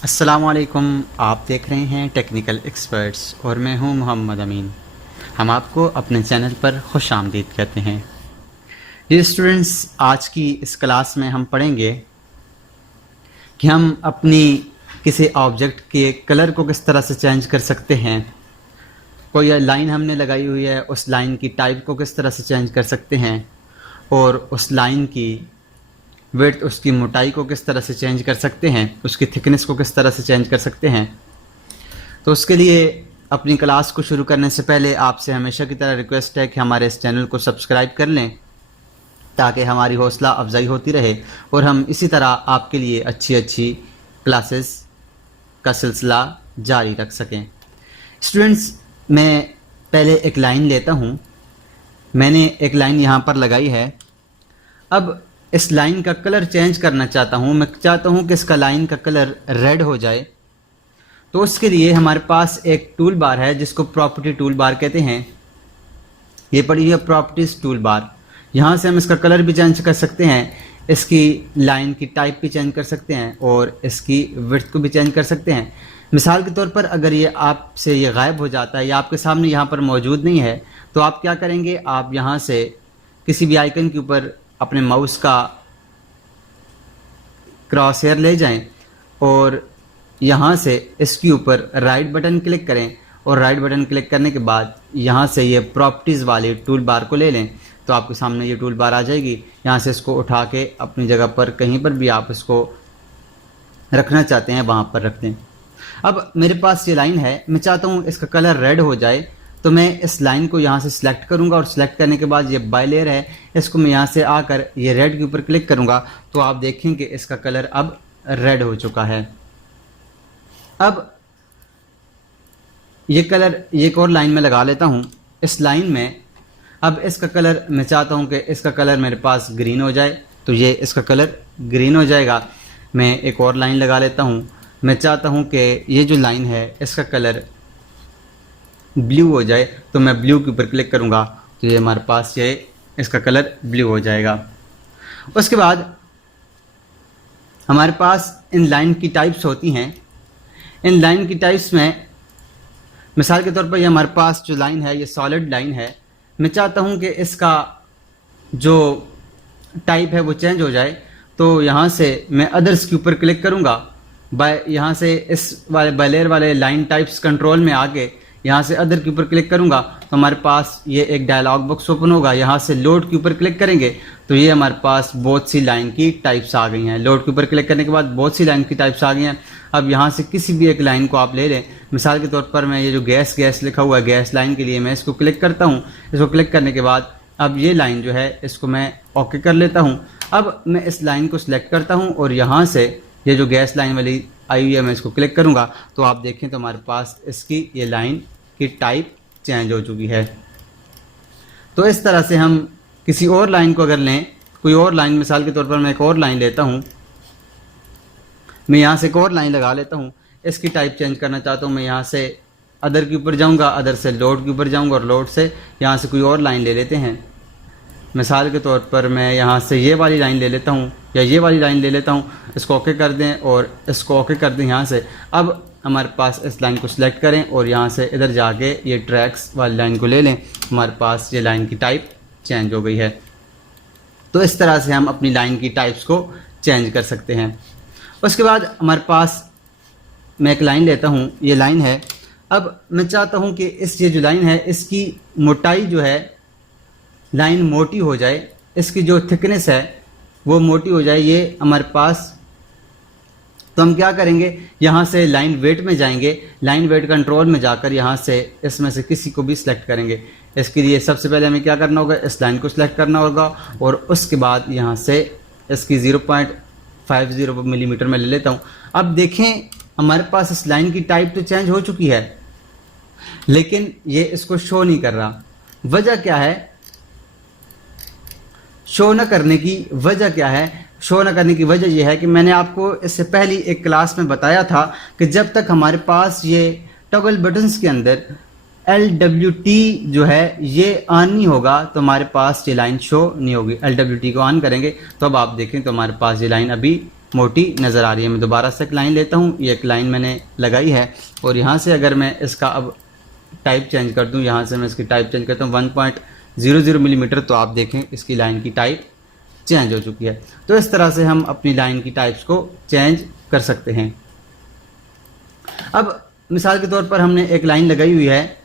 अस्सलामुअलैकुम। आप देख रहे हैं टेक्निकल एक्सपर्ट्स और मैं हूं मोहम्मद अमीन। हम आपको अपने चैनल पर खुश आमदीद कहते हैं। ये स्टूडेंट्स, आज की इस क्लास में हम पढ़ेंगे कि हम अपनी किसी ऑब्जेक्ट के कलर को किस तरह से चेंज कर सकते हैं। कोई लाइन हमने लगाई हुई है, उस लाइन की टाइप को किस तरह से चेंज कर सकते हैं और उस लाइन की विड्थ, उसकी मोटाई को किस तरह से चेंज कर सकते हैं, उसकी थिकनेस को किस तरह से चेंज कर सकते हैं। तो उसके लिए अपनी क्लास को शुरू करने से पहले आपसे हमेशा की तरह रिक्वेस्ट है कि हमारे इस चैनल को सब्सक्राइब कर लें ताकि हमारी हौसला अफजाई होती रहे और हम इसी तरह आपके लिए अच्छी अच्छी क्लासेस का सिलसिला जारी रख सकें। स्टूडेंट्स, मैं पहले एक लाइन लेता हूँ। मैंने एक लाइन यहाँ पर लगाई है। अब इस लाइन का कलर चेंज करना चाहता हूँ। मैं चाहता हूँ कि इसका लाइन का कलर रेड हो जाए। तो उसके लिए हमारे पास एक टूल बार है जिसको प्रॉपर्टी टूल बार कहते हैं। ये पड़ी है प्रॉपर्टीज टूल बार। यहाँ से हम इसका कलर भी चेंज कर सकते हैं, इसकी लाइन की टाइप भी चेंज कर सकते हैं और इसकी विड्थ को भी चेंज कर सकते हैं। मिसाल के तौर पर अगर ये आपसे ये गायब हो जाता है या आपके सामने यहाँ पर मौजूद नहीं है तो आप क्या करेंगे, आप यहाँ से किसी भी आइकन के ऊपर अपने माउस का क्रॉस हेयर ले जाएं और यहाँ से इसके ऊपर राइट बटन क्लिक करें और राइट बटन क्लिक करने के बाद यहाँ से ये प्रॉपर्टीज़ वाले टूल बार को ले लें तो आपके सामने ये टूल बार आ जाएगी। यहाँ से इसको उठा के अपनी जगह पर कहीं पर भी आप इसको रखना चाहते हैं वहाँ पर रख दें। अब मेरे पास ये लाइन है, मैं चाहता हूँ इसका कलर रेड हो जाए तो मैं इस लाइन को यहाँ से सिलेक्ट करूँगा और सिलेक्ट करने के बाद ये बाय लेयर है, इसको मैं यहाँ से आकर ये रेड के ऊपर क्लिक करूँगा तो आप देखें कि इसका कलर अब रेड हो चुका है। अब ये कलर एक और लाइन में लगा लेता हूँ। इस लाइन में अब इसका कलर मैं चाहता हूँ कि इसका कलर मेरे पास ग्रीन हो जाए तो ये इसका कलर ग्रीन हो जाएगा। मैं एक और लाइन लगा लेता हूँ। मैं चाहता हूँ कि ये जो लाइन है इसका कलर ब्लू हो जाए तो मैं ब्लू के ऊपर क्लिक करूँगा तो ये हमारे पास ये इसका कलर ब्लू हो जाएगा। उसके बाद हमारे पास इन लाइन की टाइप्स होती हैं। इन लाइन की टाइप्स में मिसाल के तौर पर ये हमारे पास जो लाइन है ये सॉलिड लाइन है। मैं चाहता हूँ कि इसका जो टाइप है वो चेंज हो जाए तो यहाँ से मैं अदर्स के ऊपर क्लिक करूँगा। यहाँ से इस वाले बाय वाले लाइन टाइप्स कंट्रोल में आके यहाँ से अदर के ऊपर क्लिक करूँगा तो हमारे पास ये एक डायलॉग बॉक्स ओपन होगा। यहाँ से लोड के ऊपर क्लिक करेंगे तो ये हमारे पास बहुत सी लाइन की टाइप्स आ गई हैं। लोड के ऊपर क्लिक करने के बाद बहुत सी लाइन की टाइप्स आ गई हैं। अब यहाँ से किसी भी एक लाइन को आप ले लें। मिसाल के तौर पर मैं ये जो गैस लिखा हुआ है गैस लाइन के लिए मैं इसको क्लिक करता हूँ। इसको क्लिक करने के बाद अब ये लाइन जो है इसको मैं ओके कर लेता हूँ। अब मैं इस लाइन को सिलेक्ट करता हूँ और यहाँ से ये जो गैस लाइन वाली आई हुई है मैं इसको क्लिक करूँगा तो आप देखें तो हमारे पास इसकी ये लाइन की टाइप चेंज हो चुकी है। तो इस तरह से हम किसी और लाइन को अगर लें, कोई और लाइन, मिसाल के तौर पर मैं एक और लाइन लेता हूँ। मैं यहाँ से एक और लाइन लगा लेता हूँ। इसकी टाइप चेंज करना चाहता हूँ। मैं यहाँ से अदर के ऊपर जाऊँगा, अदर से लोड के ऊपर जाऊँगा और लोड से यहाँ से कोई और लाइन ले लेते हैं। मिसाल के तौर पर मैं यहाँ से ये वाली लाइन ले लेता हूँ या ये वाली लाइन ले लेता हूँ। इसको ओके कर दें और इसको ओके कर दें यहाँ से। अब हमारे पास इस लाइन को सिलेक्ट करें और यहाँ से इधर जाके ये ट्रैक्स वाली लाइन को ले लें। हमारे पास ये लाइन की टाइप चेंज हो गई है। तो इस तरह से हम अपनी लाइन की टाइप्स को चेंज कर सकते हैं। उसके बाद हमारे पास मैं एक लाइन लेता हूँ, ये लाइन है। अब मैं चाहता हूँ कि ये जो लाइन है इसकी मोटाई जो है लाइन मोटी हो जाए, इसकी जो थिकनेस है वो मोटी हो जाए। ये हमारे पास, तो हम क्या करेंगे, यहाँ से लाइन वेट में जाएंगे। लाइन वेट कंट्रोल में जाकर यहाँ से इसमें से किसी को भी सिलेक्ट करेंगे। इसके लिए सबसे पहले हमें क्या करना होगा, इस लाइन को सिलेक्ट करना होगा और उसके बाद यहाँ से इसकी 0.50 मिलीमीटर में ले लेता हूँ। अब देखें हमारे पास इस लाइन की टाइप तो चेंज हो चुकी है लेकिन ये इसको शो नहीं कर रहा। वजह क्या है, शो न करने की वजह क्या है? शो न करने की वजह यह है कि मैंने आपको इससे पहली एक क्लास में बताया था कि जब तक हमारे पास ये टॉगल बटन्स के अंदर LWT जो है ये ऑन नहीं होगा तो हमारे पास ये लाइन शो नहीं होगी। LWT को ऑन करेंगे तो अब आप देखें तो हमारे पास ये लाइन अभी मोटी नज़र आ रही है। मैं दोबारा से एक लाइन लेता हूँ, ये एक लाइन मैंने लगाई है और यहाँ से अगर मैं इसका अब टाइप चेंज कर दूँ, यहाँ से मैं इसकी टाइप चेंज करता हूँ 1.00 मिलीमीटर, तो आप देखें इसकी लाइन की टाइप चेंज हो चुकी है। तो इस तरह से हम अपनी लाइन की टाइप्स को चेंज कर सकते हैं। अब मिसाल के तौर पर हमने एक लाइन लगाई हुई है,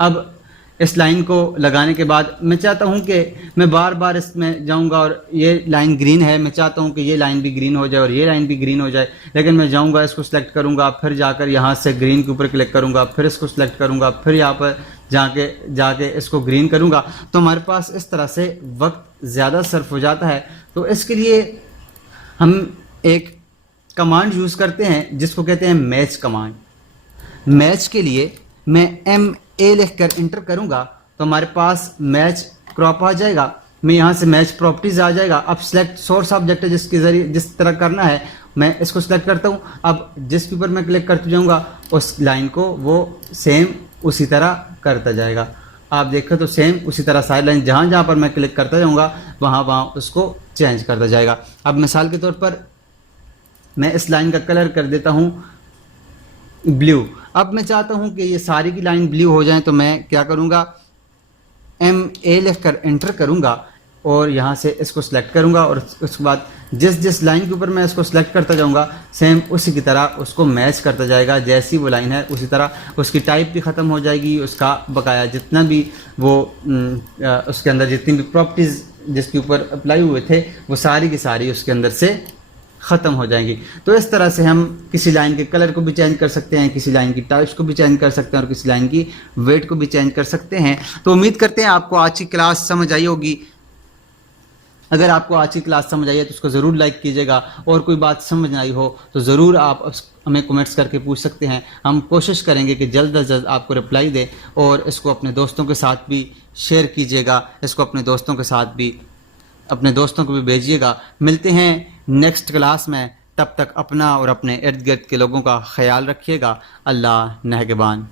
अब इस लाइन को लगाने के बाद मैं चाहता हूं कि मैं बार बार इसमें जाऊंगा और ये लाइन ग्रीन है, मैं चाहता हूं कि ये लाइन भी ग्रीन हो जाए और ये लाइन भी ग्रीन हो जाए, लेकिन मैं जाऊंगा इसको सिलेक्ट करूंगा, फिर जाकर यहाँ से ग्रीन के ऊपर क्लिक करूंगा, फिर इसको सिलेक्ट करूंगा, फिर यहाँ पर जाके इसको ग्रीन करूंगा, तो हमारे पास इस तरह से वक्त ज़्यादा सर्फ हो जाता है। तो इसके लिए हम एक कमांड यूज़ करते हैं जिसको कहते हैं मैच कमांड। मैच के लिए मैं MA लिखकर इंटर करूंगा तो हमारे पास मैच क्रॉप आ जाएगा। मैं यहाँ से मैच प्रॉपर्टीज आ जाएगा। अब सिलेक्ट सोर्स ऑब्जेक्ट है जिसके जरिए जिस तरह करना है मैं इसको सिलेक्ट करता हूँ। अब जिस के ऊपर मैं क्लिक करते जाऊँगा उस लाइन को वो सेम उसी तरह करता जाएगा। आप देखें तो सेम उसी तरह सारी लाइन जहाँ जहाँ पर मैं क्लिक करता जाऊँगा वहाँ उसको चेंज करता जाएगा। अब मिसाल के तौर पर मैं इस लाइन का कलर कर देता हूँ ब्लू। अब मैं चाहता हूं कि ये सारी की लाइन ब्लू हो जाए, तो मैं क्या करूंगा, MA लिखकर एंटर करूंगा और यहाँ से इसको सिलेक्ट करूंगा और उसके बाद जिस लाइन के ऊपर मैं इसको सिलेक्ट करता जाऊंगा सेम उसी की तरह उसको मैच करता जाएगा। जैसी वो लाइन है उसी तरह उसकी टाइप भी ख़त्म हो जाएगी, उसका बकाया जितना भी वो उसके अंदर जितनी भी प्रॉपर्टीज़ जिसके ऊपर अप्लाई हुए थे वो सारी की सारी उसके अंदर से ख़त्म हो जाएंगी। तो इस तरह से हम किसी लाइन के कलर को भी चेंज कर सकते हैं, किसी लाइन की टाइप्स को भी चेंज कर सकते हैं और किसी लाइन की वेट को भी चेंज कर सकते हैं। तो उम्मीद करते हैं आपको आज की क्लास समझ आई होगी। अगर आपको आज की क्लास समझ आई है तो उसको ज़रूर लाइक कीजिएगा और कोई बात समझ नहीं आई हो तो ज़रूर आप हमें कमेंट्स करके पूछ सकते हैं। हम कोशिश करेंगे कि जल्द अज जल्द आपको रिप्लाई दें और इसको अपने दोस्तों के साथ भी शेयर कीजिएगा, इसको अपने दोस्तों के साथ भी अपने दोस्तों को भी भेजिएगा। मिलते हैं नेक्स्ट क्लास में, तब तक अपना और अपने इर्द गिर्द के लोगों का ख्याल रखिएगा। अल्लाह नेहगबान।